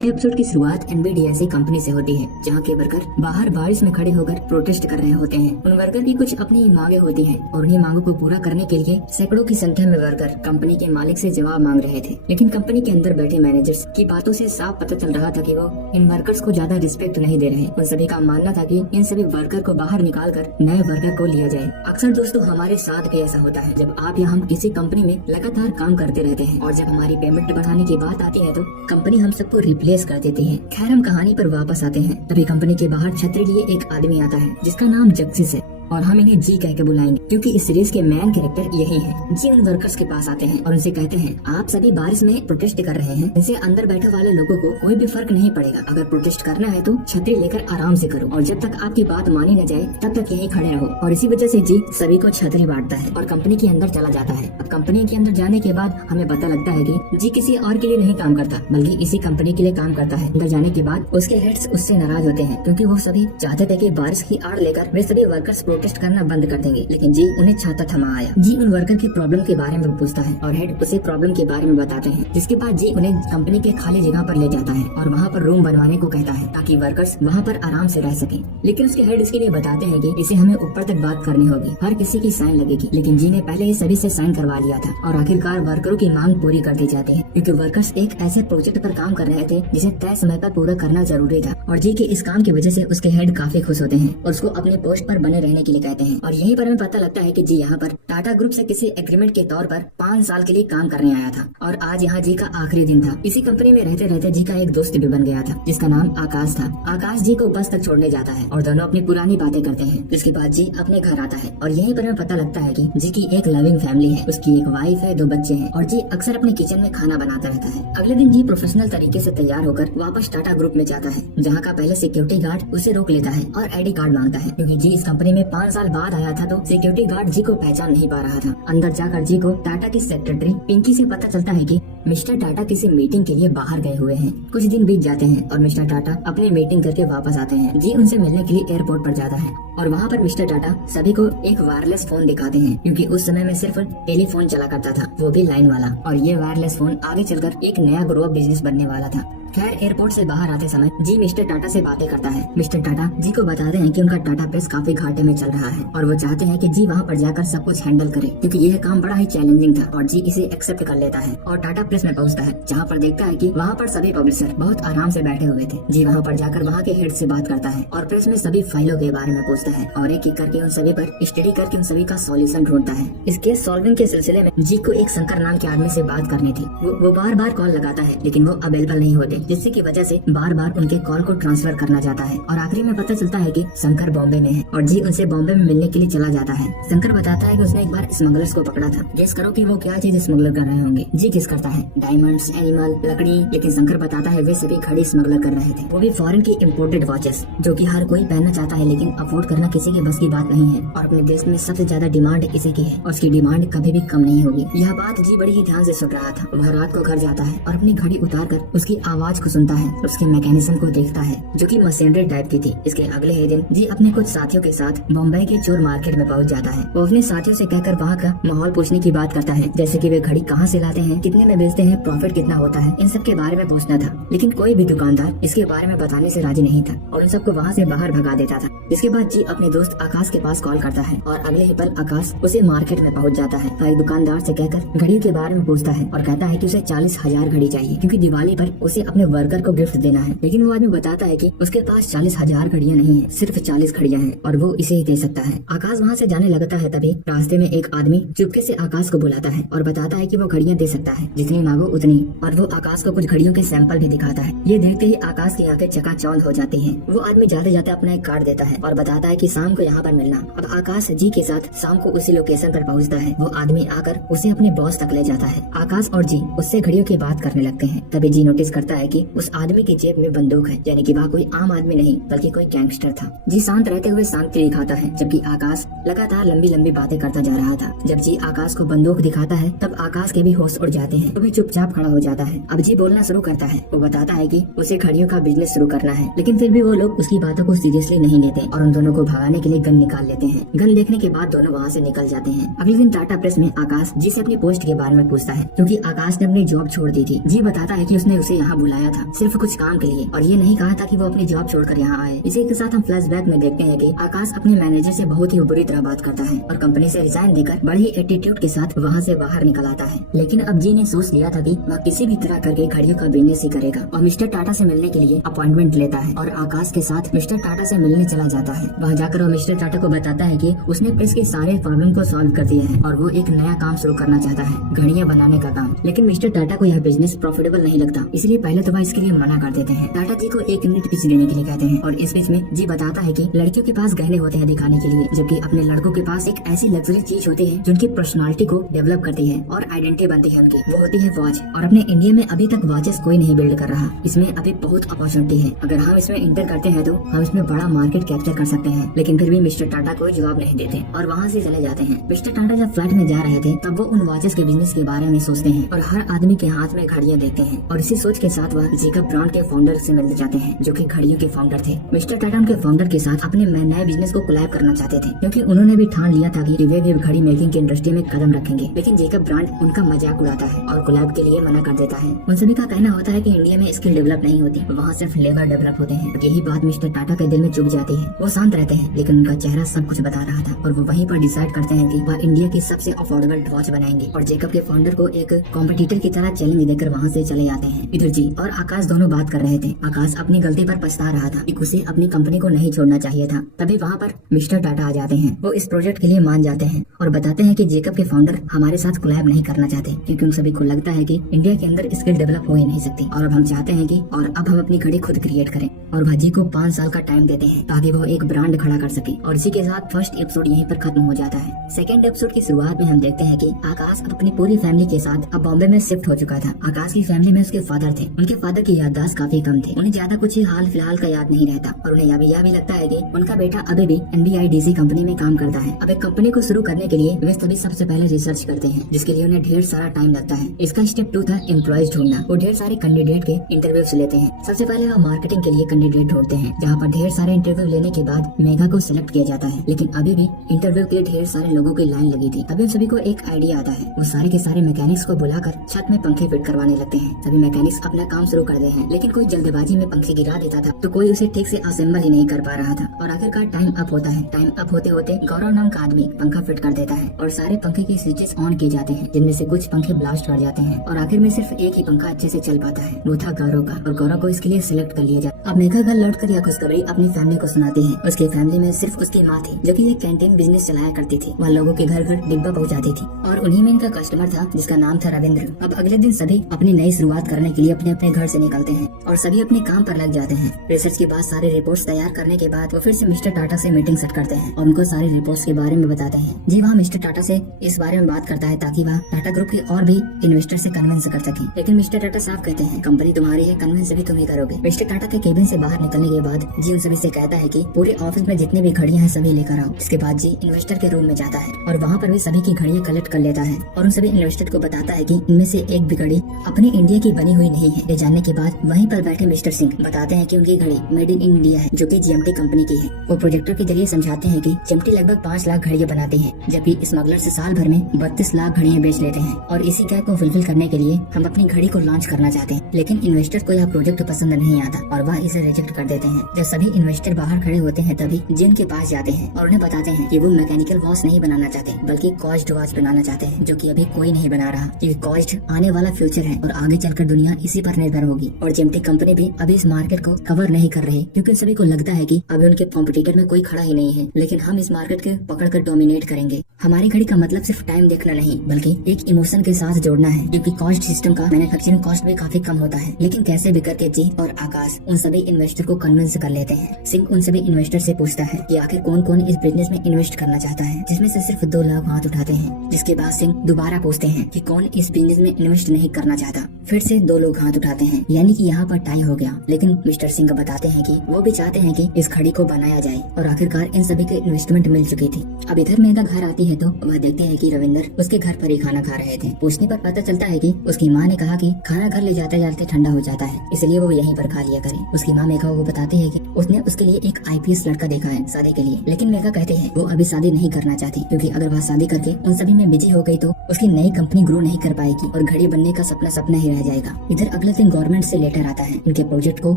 Episode की शुरुआत Nvidia ऐसी कंपनी से होती है जहां के वर्कर बाहर बारिश में खड़े होकर प्रोटेस्ट कर रहे होते हैं। उन वर्कर की कुछ अपनी मांगे होती हैं और उन्हीं मांगों को पूरा करने के लिए सैकड़ों की संख्या में वर्कर कंपनी के मालिक से जवाब मांग रहे थे। लेकिन कंपनी के अंदर बैठे मैनेजर्स की बातों से साफ पता चल रहा था कि वो इन वर्कर्स को ज्यादा रिस्पेक्ट नहीं दे रहे। उन सभी का मानना था कि इन सभी वर्कर को बाहर निकाल कर नए वर्कर को लिया जाए। अक्सर दोस्तों हमारे साथ भी ऐसा होता है जब आप या हम किसी कंपनी में लगातार काम करते रहते हैं और जब हमारी पेमेंट बढ़ाने की बात आती है तो कंपनी हम सबको रिप्लेस कर देती है। खैर हम कहानी पर वापस आते हैं। तभी कंपनी के बाहर छतरी लिए एक आदमी आता है जिसका नाम जगसीस है और हम इन्हें जी कह के बुलाएंगे क्योंकि इस सीरीज के मेन कैरेक्टर यही हैं। जी उन वर्कर्स के पास आते हैं और उनसे कहते हैं आप सभी बारिश में प्रोटेस्ट कर रहे हैं, इनसे अंदर बैठे वाले लोगों को कोई भी फर्क नहीं पड़ेगा। अगर प्रोटेस्ट करना है तो छतरी लेकर आराम से करो और जब तक आपकी बात मानी न जाए तब तक यहीं खड़े रहो। और इसी वजह से जी सभी को छतरी बांटता है और कंपनी के अंदर चला जाता है। अब कंपनी के अंदर जाने के बाद हमें पता लगता है कि जी किसी और के लिए नहीं काम करता बल्कि इसी कंपनी के लिए काम करता है। अंदर जाने के बाद उसके हेड्स उससे नाराज होते हैं क्योंकि वो सभी चाहते थे कि बारिश की आड़ लेकर वे सभी वर्कर्स प्रोटेस्ट करना बंद देंगे। लेकिन जी उन्हें छाता थमा आया। जी उन वर्कर की प्रॉब्लम के बारे में पूछता है और हेड उसे प्रॉब्लम के बारे में बताते हैं, जिसके बाद जी उन्हें कंपनी के खाली जगह पर ले जाता है और वहाँ पर रूम बनवाने को कहता है ताकि वर्कर्स वहाँ पर आराम से रह सकें। लेकिन उसके हेड इसके लिए बताते हैं कि इसे हमें ऊपर तक बात करनी होगी, हर किसी की साइन लगेगी। लेकिन जी ने पहले ही सभी से साइन करवा लिया था और आखिरकार वर्करों की मांग पूरी कर दी जाती है क्योंकि वर्कर्स एक ऐसे प्रोजेक्ट पर काम कर रहे थे जिसे तय समय पर पूरा करना जरूरी था। और जी के इस काम की वजह से उसके हेड काफी खुश होते हैं और उसको अपने पोस्ट पर बने रहने के लिए कहते हैं। और यहीं पर हमें पता लगता है कि जी यहाँ पर टाटा ग्रुप से किसी एग्रीमेंट के तौर पर 5 साल के लिए काम करने आया था और आज यहाँ जी का आखिरी दिन था। इसी कंपनी में रहते रहते जी का एक दोस्त भी बन गया था जिसका नाम आकाश था। आकाश जी को बस तक छोड़ने जाता है और दोनों अपनी पुरानी बातें करते हैं। जिसके बाद जी अपने घर आता है और यहीं पर हमें पता लगता है कि जी की एक लविंग फैमिली है, उसकी एक वाइफ है, 2 बच्चे हैं और जी अक्सर अपने किचन में खाना बनाता रहता है। अगले दिन जी प्रोफेशनल तरीके से तैयार होकर वापस टाटा ग्रुप में जाता है जहाँ का पहले सिक्योरिटी गार्ड उसे रोक लेता है और आईडी कार्ड मांगता है क्योंकि जी इस कंपनी में 5 साल बाद आया था तो सिक्योरिटी गार्ड जी को पहचान नहीं पा रहा था। अंदर जाकर जी को टाटा की सेक्रेटरी पिंकी से पता चलता है कि मिस्टर टाटा किसी मीटिंग के लिए बाहर गए हुए हैं। कुछ दिन बीत जाते हैं और मिस्टर टाटा अपनी मीटिंग करके वापस आते हैं। जी उनसे मिलने के लिए एयरपोर्ट पर जाता है और वहाँ पर मिस्टर टाटा सभी को एक वायरलेस फोन दिखाते हैं क्योंकि उस समय में सिर्फ टेलीफोन चला करता था, वो भी लाइन वाला। और ये वायरलेस फोन आगे चलकर एक नया ग्रो अप बिजनेस बनने वाला था। खैर एयरपोर्ट से बाहर आते समय जी मिस्टर टाटा से बातें करता है। मिस्टर टाटा जी को बताते हैं कि उनका टाटा प्रेस काफी घाटे में चल रहा है और वो चाहते हैं कि जी वहाँ पर जाकर सब कुछ हैंडल करे क्योंकि यह काम बड़ा ही चैलेंजिंग था। और जी इसे एक्सेप्ट कर लेता है और टाटा प्रेस में पहुँचता है जहाँ पर देखता है कि वहाँ पर सभी पब्लिशर बहुत आराम से बैठे हुए थे। जी वहाँ पर जाकर वहाँ के हेड से बात करता है और प्रेस में सभी फाइलों के बारे में पूछता है और एक एक करके उन सभी पर स्टडी करके उन सभी का सॉल्यूशन ढूंढता है। इस केस सॉल्विंग के सिलसिले में जी को एक शंकर नाम के आदमी से बात करनी थी। वो बार बार कॉल लगाता है लेकिन वो अवेलेबल नहीं होते, जिससे की वजह से बार बार उनके कॉल को ट्रांसफर करना चाहता है। और आखिरी में पता चलता है कि शंकर बॉम्बे में है और जी उनसे बॉम्बे में मिलने के लिए चला जाता है। शंकर बताता है कि उसने एक बार स्मगलर्स को पकड़ा था। गेस करो कि वो क्या चीज स्मगलर कर रहे होंगे। जी गेस करता है डायमंड्स, एनिमल, लकड़ी। लेकिन शंकर बताता है वे सभी घड़ी स्मगलर कर रहे थे, वो भी फॉरेन की इम्पोर्टेड वॉचेस जो कि हर कोई पहनना चाहता है लेकिन अफोर्ड करना किसी के बस की बात नहीं है। और अपने देश में सबसे ज्यादा डिमांड इसी की है और उसकी डिमांड कभी भी कम नहीं होगी। यह बात जी बड़ी ही ध्यान से सुन रहा था। वह रात को घर जाता है और अपनी घड़ी उतार कर उसकी आवाज को सुनता है, उसके मैकेनिज्म को देखता है जो कि मशीनरी टाइप की थी। इसके अगले ही दिन जी अपने कुछ साथियों के साथ बॉम्बे के चोर मार्केट में पहुंच जाता है। वो अपने साथियों से कहकर वहाँ का माहौल पूछने की बात करता है, जैसे कि वे घड़ी कहाँ से लाते हैं, कितने में बेचते हैं, प्रॉफिट कितना होता है, इन सब के बारे में पूछना था। लेकिन कोई भी दुकानदार इसके बारे में बताने से राजी नहीं था और उन सबको वहाँ से बाहर भगा देता था। जिसके बाद जी अपने दोस्त आकाश के पास कॉल करता है और अगले ही पल आकाश उसे मार्केट में पहुँच जाता है। एक दुकानदार से कहकर घड़ी के बारे में पूछता है और कहता है कि उसे 40,000 घड़ी चाहिए क्योंकि दिवाली पर उसे अपने वर्कर को गिफ्ट देना है। लेकिन वो आदमी बताता है कि उसके पास 40,000 घड़ियां नहीं है, सिर्फ 40 घड़ियां हैं और वो इसे ही दे सकता है। आकाश वहाँ से जाने लगता है। तभी रास्ते में एक आदमी चुपके से आकाश को बुलाता है और बताता है कि वो घड़ियां दे सकता है, जितनी मांगो उतनी। और वो आकाश को कुछ घड़ियों के सैंपल भी दिखाता है। ये देखते ही आकाश की आंखें चकाचौंध हो जाती हैं। वो आदमी जाते जाते अपना एक कार्ड देता है और बताता है कि शाम को यहाँ पर मिलना। अब आकाश जी के साथ शाम को उसी लोकेशन पर पहुँचता है। वो आदमी आकर उसे अपने बॉस तक ले जाता है। आकाश और जी उससे घड़ियों की बात करने लगते हैं। तभी जी नोटिस करता है कि उस आदमी की जेब में बंदूक है, यानी कि वह कोई आम आदमी नहीं बल्कि कोई गैंगस्टर था। जी शांत रहते हुए शांति दिखाता है जबकि आकाश लगातार लंबी लंबी बातें करता जा रहा था। जब जी आकाश को बंदूक दिखाता है तब आकाश के भी होश उड़ जाते हैं। वो भी चुपचाप खड़ा हो जाता है। अब जी बोलना शुरू करता है। वो बताता है कि उसे घड़ियों का बिजनेस शुरू करना है, लेकिन फिर भी वो लोग उसकी बातों को सीरियसली नहीं लेते और उन दोनों को भगाने के लिए गन निकाल लेते हैं। गन देखने के बाद दोनों वहाँ से निकल जाते हैं। अगले दिन टाटा प्रेस में आकाश जी से अपनी पोस्ट के बारे में पूछता है क्योंकि आकाश ने अपनी जॉब छोड़ दी थी। जी बताता है कि उसने उसे यहाँ बुलाया बुलाया था सिर्फ कुछ काम के लिए, और ये नहीं कहा था कि वो अपनी जॉब छोड़कर यहाँ आए। इसी के साथ हम फ्लैशबैक में देखते हैं कि आकाश अपने मैनेजर से बहुत ही बुरी तरह बात करता है और कंपनी से रिजाइन देकर बड़े ही एटीट्यूड के साथ वहाँ से बाहर निकल आता है। लेकिन अब जी ने सोच लिया था कि वह किसी भी तरह करके घड़ियों का बिजनेस ही करेगा और मिस्टर टाटा से मिलने के लिए अपॉइंटमेंट लेता है और आकाश के साथ मिस्टर टाटा से मिलने चला जाता है। वहाँ जाकर वो मिस्टर टाटा को बताता है कि उसने प्रेस के सारे प्रॉब्लम को सॉल्व कर दिया है और वो एक नया काम शुरू करना चाहता है, घड़ियां बनाने का काम। लेकिन मिस्टर टाटा को यह बिजनेस प्रॉफिटेबल नहीं लगता, इसलिए पहले तो वह इसके लिए मना कर देते हैं। टाटा जी को 1 मिनट पिच देने के लिए कहते हैं और इस बीच में जी बताता है कि लड़कियों के पास गहने होते हैं दिखाने के लिए, जबकि अपने लड़कों के पास एक ऐसी लग्जरी चीज होती है जो उनकी पर्सनालिटी को डेवलप करती है और आइडेंटिटी बनती है उनकी, वो होती है वॉच। और अपने इंडिया में अभी तक वॉचेस कोई नहीं बिल्ड कर रहा, इसमें अभी बहुत अपॉर्चुनिटी है। अगर हम इसमें इंटर करते हैं तो हम इसमें बड़ा मार्केट कैप्चर कर सकते हैं। लेकिन फिर भी मिस्टर टाटा कोई जवाब नहीं देते और वहाँ से चले जाते हैं। मिस्टर टाटा जब फ्लाइट में जा रहे थे तब वो उन वॉचेस के बिजनेस के बारे में सोचते हैं और हर आदमी के हाथ में घड़ियां देखते हैं और इसी सोच के साथ वह जेकब ब्रांड के फाउंडर से मिलने जाते हैं जो कि घड़ियों के फाउंडर थे। मिस्टर टाटा उनके फाउंडर के साथ अपने नए बिजनेस को कोलैब करना चाहते थे क्योंकि उन्होंने भी ठान लिया था कि वे भी घड़ी मेकिंग की इंडस्ट्री में कदम रखेंगे। लेकिन जेकब ब्रांड उनका मजाक उड़ाता है और कोलैब के लिए मना कर देता है। उन सभी का कहना होता है कि इंडिया में स्किल डेवलप नहीं होती, वहाँ सिर्फ लेबर डेवलप होते हैं। यही बात मिस्टर टाटा के दिल में चुभ जाती है। वो शांत रहते हैं लेकिन उनका चेहरा सब कुछ बता रहा था और वो वहीं पर डिसाइड करते हैं कि वह इंडिया की सबसे अफोर्डेबल वॉच बनाएंगे और जेकब के फाउंडर को एक कॉम्पिटिटर की तरह चैलेंज देकर वहाँ से चले जाते हैं। इधर जी और आकाश दोनों बात कर रहे थे। आकाश अपनी गलती पर पछता रहा था कि उसे अपनी कंपनी को नहीं छोड़ना चाहिए था। तभी वहाँ पर मिस्टर टाटा आ जाते हैं। वो इस प्रोजेक्ट के लिए मान जाते हैं और बताते हैं कि जेकब के फाउंडर हमारे साथ कोलैब नहीं करना चाहते क्योंकि उन सभी को लगता है कि इंडिया के अंदर स्किल डेवलप हो ही नहीं सकती और अब हम चाहते हैं कि और अब हम अपनी घड़ी खुद क्रिएट करें और भाजी को 5 साल का टाइम देते हैं ताकि वो एक ब्रांड खड़ा कर सके। और इसी के साथ फर्स्ट एपिसोड यहीं पर खत्म हो जाता है। सेकंड एपिसोड की शुरुआत में हम देखते हैं कि आकाश अपनी पूरी फैमिली के साथ अब बॉम्बे में शिफ्ट हो चुका था। आकाश की फैमिली में उसके फादर थे। उनके फादर की याददाश्त काफी कम थी, उन्हें ज्यादा कुछ ही हाल फिलहाल का याद नहीं रहता और उन्हें यह भी लगता है कि उनका बेटा अभी भी NDIDC कंपनी में काम करता है। अब एक कंपनी को शुरू करने के लिए वे सभी सबसे पहले रिसर्च करते हैं जिसके लिए उन्हें ढेर सारा टाइम लगता है। इसका स्टेप 2 था एम्प्लॉयज ढूंढना। वो ढेर सारे कैंडिडेट के इंटरव्यूज लेते हैं। सबसे पहले वो मार्केटिंग के लिए कैंडिडेट ढूंढते हैं जहाँ पर ढेर सारे इंटरव्यू लेने के बाद मेघा को सिलेक्ट किया जाता है। लेकिन अभी भी इंटरव्यू के लिए ढेर सारे लोगों की लाइन लगी थी। तभी उन सभी को एक आइडिया आता है। वो सारे के सारे मैकेनिक्स को बुलाकर छत में पंखे फिट करवाने लगते हैं। सभी मैकेनिक्स अपना काम शुरू कर दे हैं लेकिन कोई जल्दबाजी में पंखे गिरा देता था तो कोई उसे ठीक से असेंबल ही नहीं कर पा रहा था और आखिरकार टाइम अप होता है। टाइम अप होते होते गौरव नाम का आदमी पंखा फिट कर देता है और सारे पंखे के स्विचेस ऑन किए जाते हैं जिनमें से कुछ पंखे ब्लास्ट कर जाते हैं और आखिर में सिर्फ एक ही पंखा अच्छे से चल पाता है। वो था गौरव का और गौरव को इसके लिए सिलेक्ट कर लिया जाता। अब मेघा घर लौटकर यह खुशखबरी अपनी फैमिली को सुनाती है। उसकी फैमिली में सिर्फ उसकी माँ थी जो कि एक कैंटीन बिजनेस चलाया करती थी। वह लोगों के घर घर डिब्बा पहुँचाती थी और उन्हीं में इनका कस्टमर था जिसका नाम था रविंद्र। अब अगले दिन सभी अपनी नई शुरुआत करने के लिए अपने अपने घर से निकलते हैं और सभी अपने काम पर लग जाते हैं। रिसर्च के बाद सारे रिपोर्ट्स तैयार करने के बाद वो फिर से मिस्टर टाटा से मीटिंग सेट करते हैं और उनको सारे रिपोर्ट्स के बारे में बताते हैं। जी वहाँ मिस्टर टाटा से इस बारे में बात करता है ताकि वह टाटा ग्रुप के और भी इन्वेस्टर से कन्विंस कर सके। लेकिन मिस्टर टाटा साफ कहते हैं कंपनी तुम्हारी है, कन्विंस भी तुम ही करोगे। मिस्टर टाटा के केबिन से बाहर निकलने के बाद जी उन सभी से कहता है कि पूरे ऑफिस में जितनी भी घड़ियां हैं सभी लेकर आओ। इसके बाद जी इन्वेस्टर के रूम में जाता है और वहाँ पर भी सभी की घड़ियां कलेक्ट कर लेता है और उन सभी इन्वेस्टर को बताता है कि इनमें से एक भी घड़ी अपनी इंडिया की बनी हुई नहीं है। ये जानने के बाद वहीं पर बैठे मिस्टर सिंह बताते हैं कि उनकी घड़ी मेड इन इंडिया है जो कि GMT कंपनी की है। वो प्रोजेक्टर के जरिए समझाते हैं कि GMT लगभग 5 लाख घड़ियां बनाती है जबकि स्मगलर से साल भर में 32 लाख घड़ियां बेच लेते हैं और इसी गैप को फुलफिल करने के लिए हम अपनी घड़ी को लॉन्च करना चाहते हैं। लेकिन इन्वेस्टर को यह प्रोजेक्ट पसंद नहीं आता और वह इसे रिजेक्ट कर देते हैं। जब सभी इन्वेस्टर बाहर खड़े होते हैं तभी जिन के पास जाते हैं और उन्हें बताते हैं कि वो मैकेनिकल वॉच नहीं बनाना चाहते बल्कि कॉस्ट वॉच बनाना चाहते हैं जो कि अभी कोई नहीं बना रहा। ये कॉस्ट आने वाला फ्यूचर है और आगे चलकर दुनिया इसी पर निर्भर होगी और GMT कंपनी भी अभी इस मार्केट को कवर नहीं कर रही क्योंकि सभी को लगता है कि अभी उनके कॉम्पिटिटर में कोई खड़ा ही नहीं है। लेकिन हम इस मार्केट के पकड़ कर डोमिनेट करेंगे। हमारी घड़ी का मतलब सिर्फ टाइम देखना नहीं बल्कि एक इमोशन के साथ जोड़ना है क्योंकि कॉस्ट सिस्टम का मैन्युफैक्चरिंग कॉस्ट भी काफी कम होता है। लेकिन कैसे भी करके जी और आकाश उन सभी इन्वेस्टर को कन्विंस कर लेते हैं। सिंह उन सभी इन्वेस्टर से पूछता है कि आखिर कौन कौन इस बिजनेस में इन्वेस्ट करना चाहता है जिसमें से सिर्फ 2 लोग हाथ उठाते हैं। जिसके बाद सिंह दोबारा पूछते हैं कि कौन इस बिजनेस में इन्वेस्ट नहीं करना चाहता। फिर से 2 लोग हाथ उठाते हैं यानी कि यहाँ पर टाई हो गया। लेकिन मिस्टर सिंह बताते हैं कि वो भी चाहते हैं कि इस घड़ी को बनाया जाए और आखिरकार इन सभी के इन्वेस्टमेंट मिल चुकी थी। अब इधर मेघा घर आती है तो वह देखते हैं कि रविंदर उसके घर पर ही खाना खा रहे थे। पूछने पर पता चलता है कि उसकी माँ ने कहा कि खाना घर ले जाते जाते ठंडा हो जाता है इसलिए वो यहीं पर खा लिया करे। उसकी माँ मेघा को बताती है कि उसने उसके लिए एक IPS लड़का देखा है शादी के लिए, लेकिन मेघा कहते हैं वो अभी शादी नहीं करना चाहती क्योंकि अगर वह शादी करके उन सभी में बिजी हो गई तो उसकी नई कंपनी ग्रो नहीं कर पाएगी और घड़ी बनने का सपना सपना ही रह जाएगा। इधर अगले दिन गवर्नमेंट से लेटर आता है, उनके प्रोजेक्ट को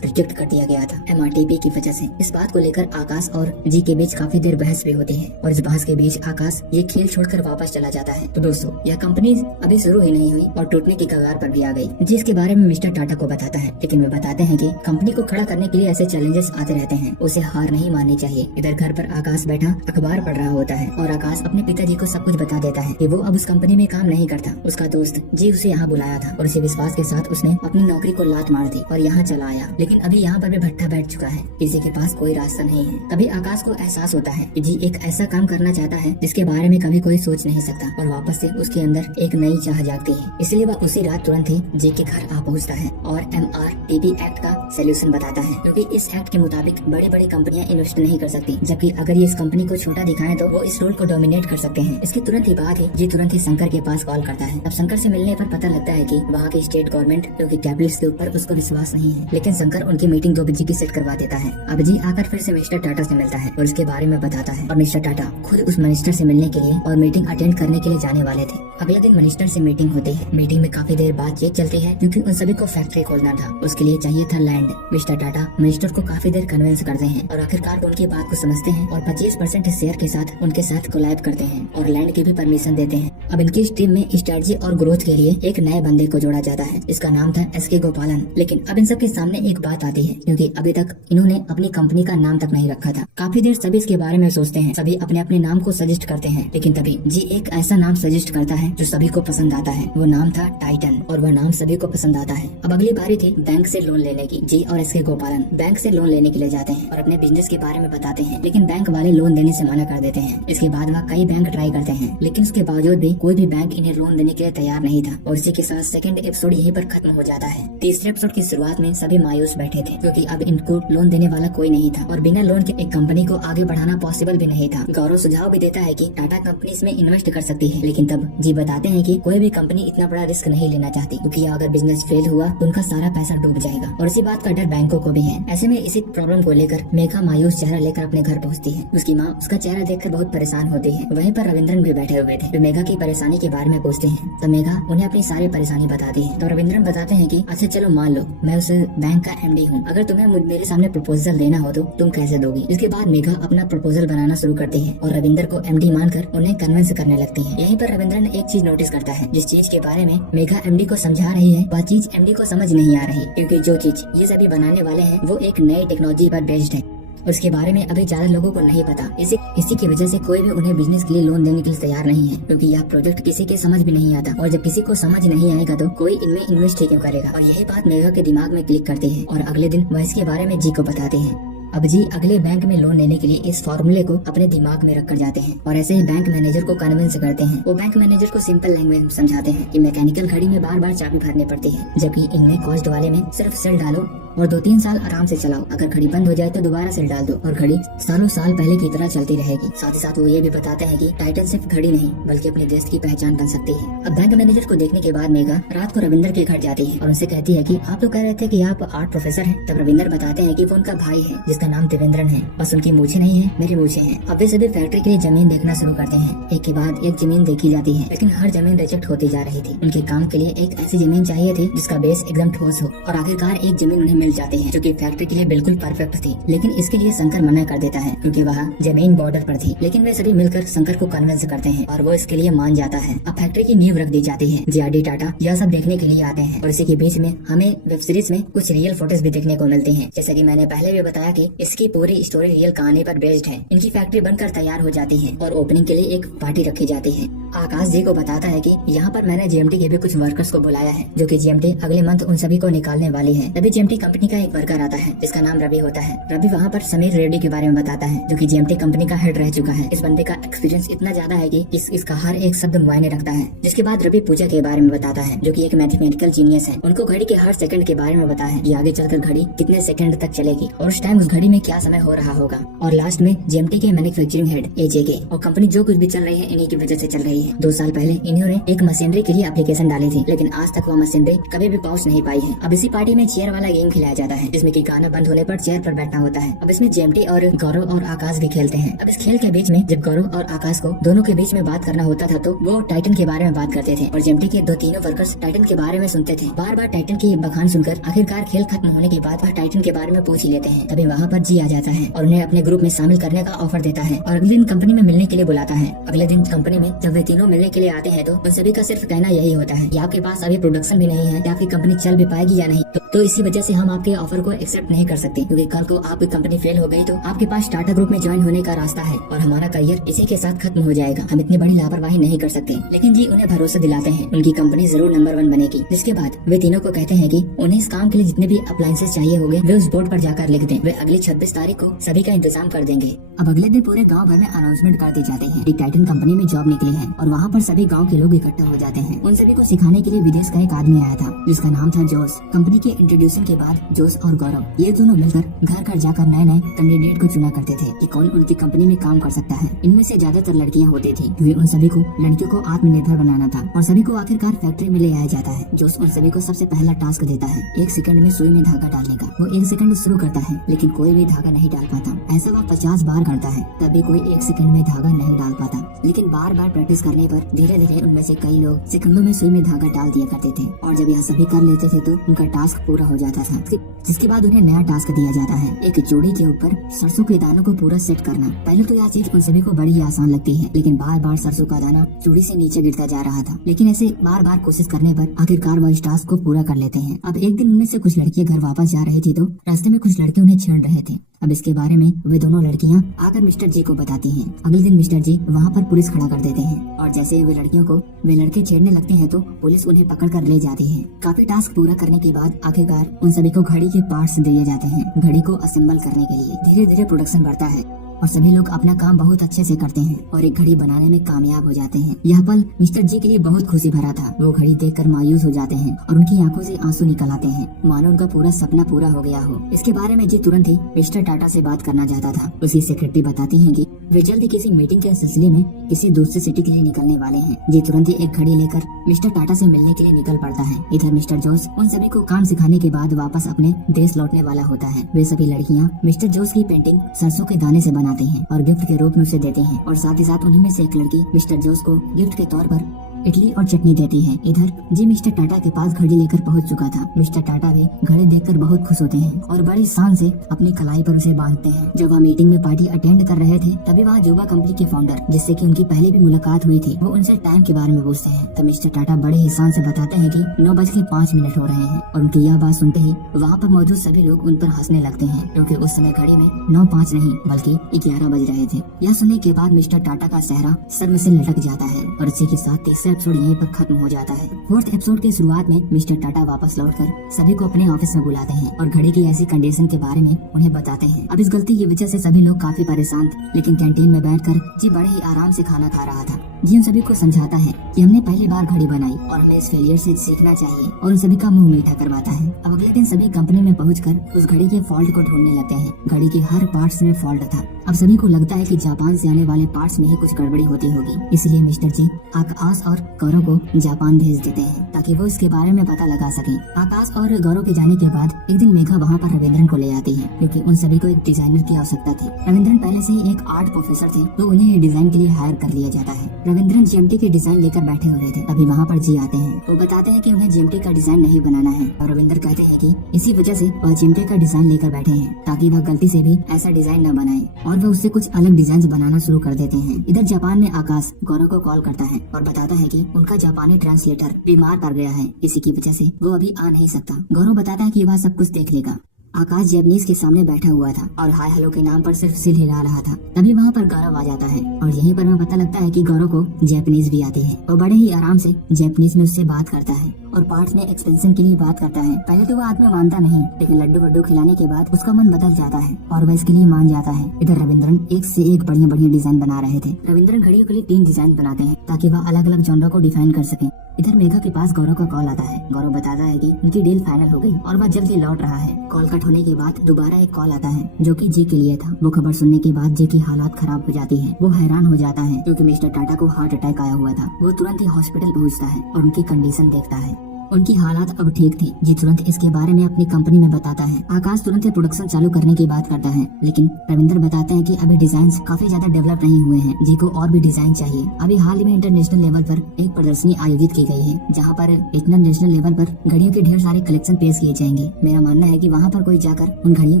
रिजेक्ट कर दिया गया था MRTP की वजह से। इस बात को लेकर आकाश और जी के बीच काफी देर बहस भी होती है और इस बहस के बीच आकाश ये खेल छोड़कर वापस चला जाता है। तो दोस्तों, यह कंपनी अभी शुरू ही नहीं हुई और टूटने की कगार पर भी आ गई, जिसके बारे में मिस्टर टाटा को बताता है। लेकिन वे बताते हैं कि कंपनी को खड़ा करने के लिए ऐसे चैलेंजेस आते रहते हैं, उसे हार नहीं माननी चाहिए। इधर घर पर आकाश बैठा अखबार पढ़ रहा होता है और आकाश अपने पिताजी को सब कुछ बता देता है कि वो अब उस कंपनी में काम नहीं करता। उसका दोस्त जी उसे यहाँ बुलाया था और इसी विश्वास के साथ उसने अपनी नौकरी को लात मार दी और यहाँ चला आया। लेकिन अभी यहाँ पर भी भट्टा बैठ चुका है, किसी के पास कोई रास्ता नहीं है। तभी आकाश को एहसास होता है कि जी एक ऐसा काम करना चाहता है जिसके बारे में कभी कोई सोच नहीं सकता और वापस से उसके अंदर एक नई चाह जागती है। इसलिए वह उसी रात तुरंत ही जी के घर आ पहुँचता है और MRTP एक्ट का सोल्यूशन बताता है, क्योंकि इस एक्ट के मुताबिक बड़ी बड़ी कंपनियां इन्वेस्ट नहीं कर सकती, जबकि अगर ये इस कंपनी को छोटा दिखाएं तो वो इस रोल को डोमिनेट कर सकते हैं। इसके तुरंत ही बाद ही जी तुरंत ही शंकर के पास कॉल करता है। अब शंकर से मिलने पर पता लगता है कि वहाँ की स्टेट गवर्नमेंट क्योंकि कैपिटलिस्ट के ऊपर उसको विश्वास नहीं है, लेकिन शंकर उनकी मीटिंग 2 बजे की सेट करवा देता है। अब जी आकर फिर से मिस्टर टाटा से मिलता है और इसके बारे में बताता है और मिस्टर टाटा खुद उस मिनिस्टर से मिलने के लिए और मीटिंग अटेंड करने के लिए जाने वाले थे। अगले दिन मिनिस्टर से मीटिंग होती है। मीटिंग में काफी देर बातचीत चलती है क्योंकि उन सभी को फैक्ट्री खोलना था, उसके लिए चाहिए था लैंड। मिस्टर टाटा मिनिस्टर को काफी देर कन्विंस करते हैं और आखिरकार उनकी बात को समझते हैं और 25% शेयर के साथ उनके साथ कोलैब करते हैं और लैंड की भी परमिशन देते हैं। अब इनकी इस टीम में स्ट्रेटजी और ग्रोथ के लिए एक नए बंदे को जोड़ा जाता है, इसका नाम था SK गोपालन। लेकिन अब इन सब के सामने एक बात आती है, क्योंकि अभी तक इन्होंने अपनी कंपनी का नाम तक नहीं रखा था। काफी देर सभी इसके बारे में सोचते हैं, सभी अपने अपने नाम को सजेस्ट करते हैं, लेकिन तभी जी एक ऐसा नाम सजेस्ट करता है जो सभी को पसंद आता है। वो नाम था टाइटन और वह नाम सभी को पसंद आता है। अब अगली बारी थी बैंक से लोन लेने की। जी और SK गोपालन बैंक से लोन लेने के लिए जाते हैं और अपने बिजनेस के बारे में बताते हैं, लेकिन बैंक वाले लोन देने से मना कर देते हैं। इसके बाद वह कई बैंक ट्राई करते हैं, लेकिन उसके बावजूद भी कोई भी बैंक इन्हें लोन देने के लिए तैयार नहीं था और इसी के साथ सेकंड एपिसोड यहीं पर खत्म हो जाता है। तीसरे एपिसोड की शुरुआत में सभी मायूस बैठे थे क्योंकि अब इनको लोन देने वाला कोई नहीं था और बिना लोन के एक कंपनी को आगे बढ़ाना पॉसिबल भी नहीं था। गौरव सुझाव भी देता है कि टाटा कंपनीज में इन्वेस्ट कर सकती है, लेकिन तब जी बताते हैं कि कोई भी कंपनी इतना बड़ा रिस्क नहीं लेना चाहती क्योंकि अगर बिजनेस फेल हुआ तो उनका सारा पैसा डूब जाएगा और इसी बात का डर बैंकों को भी है। ऐसे में इसी प्रॉब्लम को लेकर मेघा मायूस चेहरा लेकर अपने घर पहुँचती है। उसकी माँ उसका चेहरा देखकर बहुत परेशान होती है। वहीं पर रविंद्रन भी बैठे हुए थे, वे मेघा की परेशानी के बारे में पूछते हैं तो मेघा उन्हें अपनी सारी परेशानी बताती है। तो रविंद्रन बताते हैं कि अच्छा चलो मान लो मैं उस बैंक का MD हूँ, अगर तुम्हें मेरे सामने प्रपोजल देना हो तो तुम कैसे दोगी। इसके बाद मेघा अपना प्रपोजल बनाना शुरू करती है और रविंद्र को MD मानकर उन्हें कन्विंस करने लगती है। यहीं पर रविंद्रन एक चीज नोटिस करता है, जिस चीज के बारे में मेघा MD को समझा रही है वह चीज MD को समझ नहीं आ रही, क्योंकि जो चीज ये सभी बनाने वाले हैं वो एक नई टेक्नोलॉजी पर बेस्ड है। उसके बारे में अभी ज्यादा लोगों को नहीं पता। इसी की वजह से कोई भी उन्हें बिजनेस के लिए लोन देने के लिए तैयार नहीं है, क्योंकि यह प्रोजेक्ट किसी के समझ भी नहीं आता और जब किसी को समझ नहीं आएगा तो कोई इनमें इन्वेस्ट ही क्यों करेगा। और यही बात मेघा के दिमाग में क्लिक करती है और अगले दिन वह इसके बारे में जी को बताते हैं। अब जी अगले बैंक में लोन लेने के लिए इस फॉर्मूले को अपने दिमाग में रखकर जाते हैं और ऐसे ही बैंक मैनेजर को कन्विंस करते हैं। वो बैंक मैनेजर को सिंपल लैंग्वेज में समझाते हैं कि मैकेनिकल घड़ी में बार बार चाबी भरनी पड़ती है, जबकि इनमें कॉस्ट वाले में सिर्फ सेल डालो और 2-3 साल आराम से चलाओ। अगर घड़ी बंद हो जाए तो दोबारा सेल डाल दो और घड़ी सालों साल पहले की तरह चलती रहेगी। साथ ही साथ वो ये भी बताते हैं कि टाइटन सिर्फ घड़ी नहीं बल्कि अपने देश की पहचान बन सकती है। अब बैंक मैनेजर को देखने के बाद मेघा रात को रविंद्र के घर जाती है और उनसे कहती है कि आप तो कह रहे थे कि आप आर्ट प्रोफेसर हैं। तब रविंद्र बताते हैं कि वो उनका भाई है जिसका नाम देवेंद्रन है, बस उनकी मूछें नहीं है, मेरी मूछें हैं। अब वे सभी फैक्ट्री के लिए जमीन देखना शुरू करते हैं। एक के बाद एक जमीन देखी जाती है, लेकिन हर जमीन रिजेक्ट होती जा रही थी। उनके काम के लिए एक ऐसी जमीन चाहिए थी जिसका बेस एकदम ठोस हो और आखिरकार एक जमीन उन्हें मिल जाती है जो कि फैक्ट्री के लिए बिल्कुल परफेक्ट थी। लेकिन इसके लिए शंकर मना कर देता है क्योंकि वह जमीन बॉर्डर पर थी। लेकिन वे सभी मिलकर शंकर को कन्विंस करते हैं और वो इसके लिए मान जाता है। अब फैक्ट्री की नींव रख दी जाती है। JRD टाटा यह सब देखने के लिए आते हैं और इसी के बीच में हमें वेब सीरीज में कुछ रियल फोटोज भी देखने को मिलती हैं। जैसे कि मैंने पहले भी बताया कि इसकी पूरी स्टोरी रियल कहानी पर बेस्ड है। इनकी फैक्ट्री बनकर तैयार हो जाती है और ओपनिंग के लिए एक पार्टी रखी जाती है। आकाश जी को बताता है कि यहाँ पर मैंने GMT के भी कुछ वर्कर्स को बुलाया है जो कि GMT अगले मंथ उन सभी को निकालने वाली है। तभी GMT कंपनी का एक वर्कर आता है जिसका नाम रवि होता है। रवि वहाँ पर समीर रेड्डी के बारे में बताता है जो कि GMT कंपनी का हेड रह चुका है। इस बंदे का एक्सपीरियंस इतना ज्यादा है कि इसका हर एक शब्द मायने रखता है। जिसके बाद रवि पूजा के बारे में बताता है जो कि एक मैथमेटिकल जीनियस है। उनको घड़ी के हर सेकंड के बारे में बताया है कि आगे चलकर घड़ी कितने सेकंड तक चलेगी और उस टाइम उस घड़ी में क्या समय हो रहा होगा। और लास्ट में GMT के मैन्युफैक्चरिंग हेड AJK और कंपनी जो कुछ भी चल रही है इन्हीं की वजह से चल रही रही है। 2 साल पहले इन्होंने एक मशीनरी के लिए एप्लीकेशन डाली थी, लेकिन आज तक वह मशीनरी कभी भी पहुंच नहीं पाई है। अब इसी पार्टी में चेयर वाला गेम खिलाया जाता है, जिसमें कि गाना बंद होने पर चेयर पर बैठना होता है। अब इसमें जेम्टी और गौरव और आकाश भी खेलते हैं। अब इस खेल के बीच में जब गौरव और आकाश को दोनों के बीच में बात करना होता था तो वो टाइटन के बारे में बात करते थे और जेम्टी के 2-3 वर्कर्स टाइटन के बारे में सुनते थे। बार बार टाइटन की बखान सुनकर आखिरकार खेल खत्म होने के बाद वह टाइटन के बारे में पूछ ही लेते हैं। तभी वहाँ पर जी आ जाता है और उन्हें अपने ग्रुप में शामिल करने का ऑफर देता है और अगले दिन कंपनी में मिलने के लिए बुलाता है। अगले दिन कंपनी में जब वे तीनों मिलने के लिए आते हैं तो उन सभी का सिर्फ कहना यही होता है कि आपके पास अभी प्रोडक्शन भी नहीं है, आपकी कंपनी चल भी पाएगी या नहीं, तो इसी वजह से हम आपके ऑफर को एक्सेप्ट नहीं कर सकते, क्योंकि कल को आपकी कंपनी फेल हो गई तो आपके पास टाटा ग्रुप में ज्वाइन होने का रास्ता है और हमारा करियर इसी के साथ खत्म हो जाएगा। हम इतनी बड़ी लापरवाही नहीं कर सकते। लेकिन जी उन्हें भरोसा दिलाते हैं उनकी कंपनी जरूर नंबर 1 बनेगी। जिसके बाद वे तीनों को कहते हैं कि उन्हें इस काम के लिए जितने भी अप्लायंसेस चाहिए होंगे वे उस बोर्ड पर जाकर लिख दें। वे अगली 26 तारीख को सभी का इंतजाम कर देंगे। अब अगले दिन पूरे गाँव भर में अनाउंसमेंट कर दी जाते हैं कि टाइटन कंपनी में जॉब निकले हैं और वहाँ पर सभी गाँव के लोग इकट्ठा हो जाते हैं। उन सभी को सिखाने के लिए विदेश का एक आदमी आया था जिसका नाम था जोश। कंपनी के इंट्रोड्यूशन के बाद जोश और गौरव ये दोनों मिलकर घर घर जाकर नए नए कैंडिडेट को चुना करते थे कि कौन उनकी कंपनी में काम कर सकता है। इनमें से ज्यादातर लड़कियां होती थी क्योंकि उन सभी को लड़कियों को आत्मनिर्भर बनाना था और सभी को आखिरकार फैक्ट्री में ले आया जाता है। जोश उन सभी को सबसे पहला टास्क देता है 1 सेकंड में सुई में धागा डालने का। वो 1 सेकंड शुरू करता है लेकिन कोई भी धागा नहीं डाल पाता। ऐसा वो 50 बार करता है तब भी कोई 1 सेकंड में धागा नहीं डाल पाता। लेकिन बार बार प्रैक्टिस करने पर धीरे धीरे उनमें से कई लोग सेकंडों में सुई में धागा डाल दिया करते थे और जब यह सभी कर लेते थे तो उनका टास्क पूरा हो जाता था। जिसके बाद उन्हें नया टास्क दिया जाता है एक चूड़ी के ऊपर सरसों के दानों को पूरा सेट करना। पहले तो यह चीज उन सभी को बड़ी ही आसान लगती है, लेकिन बार बार सरसों का दाना चूड़ी से नीचे गिरता जा रहा था। लेकिन ऐसे बार बार कोशिश करने पर आखिरकार वह इस टास्क को पूरा कर लेते हैं। अब एक दिन उनमें से कुछ लड़कियां घर वापस जा रही थी तो रास्ते में कुछ लड़के उन्हें छेड़ रहे थे। अब इसके बारे में वे दोनों लड़कियां आकर मिस्टर जी को बताती हैं। अगले दिन मिस्टर जी वहाँ पर पुलिस खड़ा कर देते हैं और जैसे वे लड़कियों को वे लड़के छेड़ने लगते हैं तो पुलिस उन्हें पकड़ कर ले जाती है। काफी टास्क पूरा करने के बाद आखिरकार उन सभी को घड़ी के पार्ट्स दिए जाते हैं। घड़ी को असेंबल करने के लिए धीरे धीरे प्रोडक्शन बढ़ता है और सभी लोग अपना काम बहुत अच्छे से करते हैं और एक घड़ी बनाने में कामयाब हो जाते हैं। यह पल मिस्टर जी के लिए बहुत खुशी भरा था। वो घड़ी देखकर मायूस हो जाते हैं और उनकी आंखों से आंसू निकल आते हैं, मानो उनका पूरा सपना पूरा हो गया हो। इसके बारे में जी तुरंत ही मिस्टर टाटा से बात करना चाहता था। उसकी सेक्रेटरी बताती है कि वे जल्द ही किसी मीटिंग के सिलसिले में किसी दूसरी सिटी के लिए निकलने वाले हैं। जी तुरंत ही एक घड़ी लेकर मिस्टर टाटा से मिलने के लिए निकल पड़ता है। इधर मिस्टर जोश उन सभी को काम सिखाने के बाद वापस अपने देश लौटने वाला होता है। वे सभी लड़कियाँ मिस्टर जोश की पेंटिंग सरसों के दाने से बनाती हैं और गिफ्ट के रूप में उसे देते हैं और साथ ही साथ उन्हीं में से एक लड़की मिस्टर जोश को गिफ्ट के तौर पर इडली और चटनी देती है। इधर जी मिस्टर टाटा के पास घड़ी लेकर पहुंच चुका था। मिस्टर टाटा भी घड़ी देखकर बहुत खुश होते हैं और बड़ी शान से अपनी कलाई पर उसे बांधते हैं। जब वह मीटिंग में पार्टी अटेंड कर रहे थे तभी वहाँ जोबा कंपनी के फाउंडर जिससे कि उनकी पहले भी मुलाकात हुई थी वो उनसे टाइम के बारे में पूछते हैं। तब मिस्टर टाटा बड़े ही शान से बताते हैं कि 9:05 हो रहे हैं और उनकी यह बात सुनते ही वहाँ पर मौजूद सभी लोग उन पर हंसने लगते हैं क्योंकि उस समय घड़ी में 9:05 नहीं बल्कि 11 बज रहे थे। यह सुनने के बाद मिस्टर टाटा का चेहरा सर में से लटक जाता है और इसी के साथ तीसरा एपिसोड यहीं पर खत्म हो जाता है। 4th एपिसोड की शुरुआत में मिस्टर टाटा वापस लौटकर सभी को अपने ऑफिस में बुलाते हैं और घड़ी की ऐसी कंडीशन के बारे में उन्हें बताते हैं। अब इस गलती की वजह से सभी लोग काफी परेशान थे, लेकिन कैंटीन में बैठकर जी बड़े ही आराम से खाना खा रहा था। जी उन सभी को समझाता है कि हमने पहली बार घड़ी बनाई और हमें इस फेलियर से सीखना चाहिए और उन सभी का मुंह मीठा करवाता है। अब अगले दिन सभी कंपनी में पहुंचकर उस घड़ी के फॉल्ट को ढूंढने लगते हैं। घड़ी के हर पार्ट्स में फॉल्ट था। अब सभी को लगता है कि जापान से आने वाले पार्ट्स में ही कुछ गड़बड़ी होती होगी, इसलिए मिस्टर जी आकाश और गौरव को जापान भेज देते हैं ताकि वो इसके बारे में पता लगा सकें। आकाश और गौरव के जाने के बाद एक दिन मेघा वहाँ पर रविंद्रन को ले आती है क्योंकि उन सभी को एक डिजाइनर की आवश्यकता थी। रविंद्रन पहले से ही एक आर्ट प्रोफेसर थे तो उन्हें डिजाइन के लिए हायर कर लिया जाता है। रविंद्रन जीएमटी के डिजाइन लेकर बैठे हुए थे, अभी वहाँ पर जी आते हैं। वो बताते हैं कि उन्हें जीएमटी का डिजाइन नहीं बनाना है और रविंद्र कहते हैं कि इसी वजह से वह जीएमटी का डिजाइन लेकर बैठे हैं ताकि वह गलती से भी ऐसा डिजाइन न बनाए और वह उससे कुछ अलग डिजाइन बनाना शुरू कर देते हैं। इधर जापान में आकाश गौरव को कॉल करता है और बताता है कि उनका जापानी ट्रांसलेटर बीमार पड़ गया है, इसी की वजह से वो अभी आ नहीं सकता। गौरव बताता है कि वह सब कुछ देख लेगा। आकाश जैपनीज के सामने बैठा हुआ था और हाय हेलो के नाम पर सिर्फ सिर हिला रहा था। तभी वहाँ पर गौरव आ जाता है और यहीं पर हमें पता लगता है कि गौरव को जैपनीज भी आती है। वो बड़े ही आराम से जैपनीज में उससे बात करता है और पार्ट्स में एक्सपेंशन के लिए बात करता है। पहले तो वो आदमी मानता नहीं, लेकिन लड्डू वड्डू खिलाने के बाद उसका मन बदल जाता है और वह इसके लिए मान जाता है। इधर रविंद्रन एक से एक बढ़िया बढ़िया डिजाइन बना रहे थे। रविंद्रन घड़ियों के लिए 3 डिजाइन बनाते हैं ताकि वह अलग अलग जॉनर को डिफाइन कर सके। इधर मेघा के पास गौरव का कॉल आता है। गौरव बताता है कि उनकी डील फाइनल हो गई और वह जल्द ही लौट रहा है। कॉल कट होने के बाद दोबारा एक कॉल आता है जो कि जी के लिए था। वो खबर सुनने के बाद जी की हालात खराब हो जाती है। वो हैरान हो जाता है क्योंकि मिस्टर टाटा को हार्ट अटैक आया हुआ था। वो तुरंत ही हॉस्पिटल पहुंचता है और उनकी कंडीशन देखता है। उनकी हालात अब ठीक थी। जी तुरंत इसके बारे में अपनी कंपनी में बताता है। आकाश तुरंत ही प्रोडक्शन चालू करने की बात करता है, लेकिन रविंद्र बताते हैं कि अभी डिजाइन्स काफी ज्यादा डेवलप नहीं हुए हैं। जी को और भी डिजाइन चाहिए। अभी हाल ही में इंटरनेशनल लेवल पर एक प्रदर्शनी आयोजित की गई है जहाँ पर इंटरनेशनल लेवल पर घड़ियों के ढेर सारे कलेक्शन पेश किए जाएंगे। मेरा मानना है कि वहाँ पर कोई जाकर उन घड़ियों